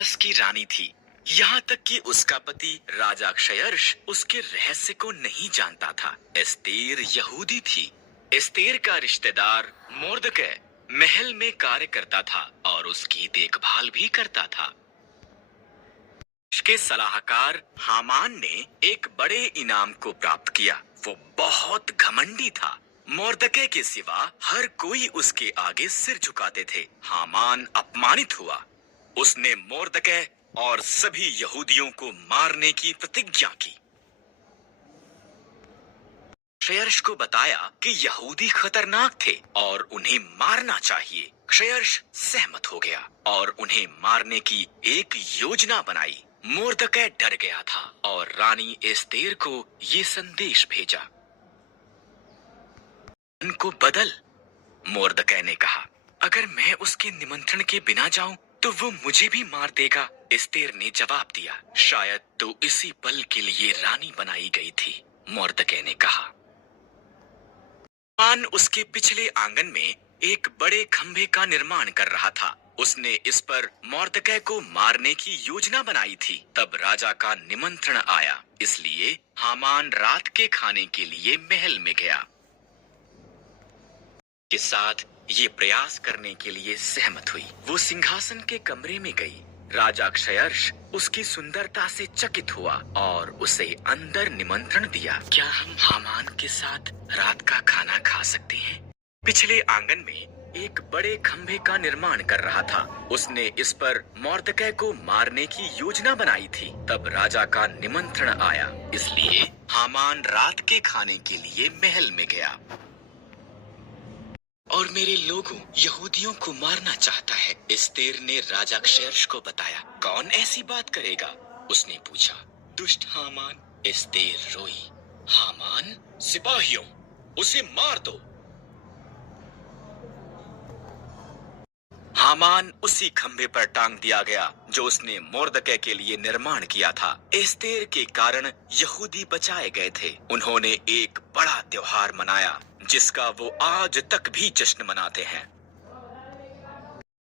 की रानी थी। यहाँ तक कि उसका पति राजा क्षयर्ष उसके रहस्य को नहीं जानता था। एस्तेर यहूदी थी। एस्तेर का रिश्तेदार मोर्दकै महल में कार्य करता था और उसकी देखभाल भी करता था। के सलाहकार हामान ने एक बड़े इनाम को प्राप्त किया। वो बहुत घमंडी था। मोर्दकै के सिवा हर कोई उसके आगे सिर झुकाते थे। हामान अपमानित हुआ। उसने मोर्दकै और सभी यहूदियों को मारने की प्रतिज्ञा की। क्षयर्ष को बताया कि यहूदी खतरनाक थे और उन्हें मारना चाहिए। क्षयर्ष सहमत हो गया और उन्हें मारने की एक योजना बनाई। मोर्दकै डर गया था और रानी एस्तेर को ये संदेश भेजा। उनको बदल, मोर्दकै ने कहा। अगर मैं उसके निमंत्रण के बिना जाऊं तो वो मुझे भी मार देगा। एस्तेर ने जवाब दिया। शायद तो इसी पल के लिए रानी बनाई गई थी, मोर्दकै ने कहा। हामान उसके पिछले आंगन में एक बड़े खंभे का निर्माण कर रहा था। उसने इस पर मोर्दकै को मारने की योजना बनाई थी। तब राजा का निमंत्रण आया, इसलिए हामान रात के खाने के लिए महल में गया। के साथ ये प्रयास करने के लिए सहमत हुई। वो सिंहासन के कमरे में गई। राजा क्षयर्ष उसकी सुंदरता से चकित हुआ और उसे अंदर निमंत्रण दिया। क्या हम हामान के साथ रात का खाना खा सकते हैं? पिछले आंगन में एक बड़े खंभे का निर्माण कर रहा था। उसने इस पर मोर्दकै को मारने की योजना बनाई थी। तब राजा का निमंत्रण आया, इसलिए हामान रात के खाने के लिए महल में गया। और मेरे लोगों यहूदियों को मारना चाहता है, एस्तेर ने राजा क्षयर्ष को बताया। कौन ऐसी बात करेगा? उसने पूछा। दुष्ट हामान, एस्तेर रोई। हामान, सिपाहियों, उसे मार दो। हामान उसी खंभे पर टांग दिया गया जो उसने मोर्दकै के लिए निर्माण किया था। एस्तेर के कारण यहूदी बचाए गए थे। उन्होंने एक बड़ा त्योहार मनाया जिसका वो आज तक भी जश्न मनाते हैं।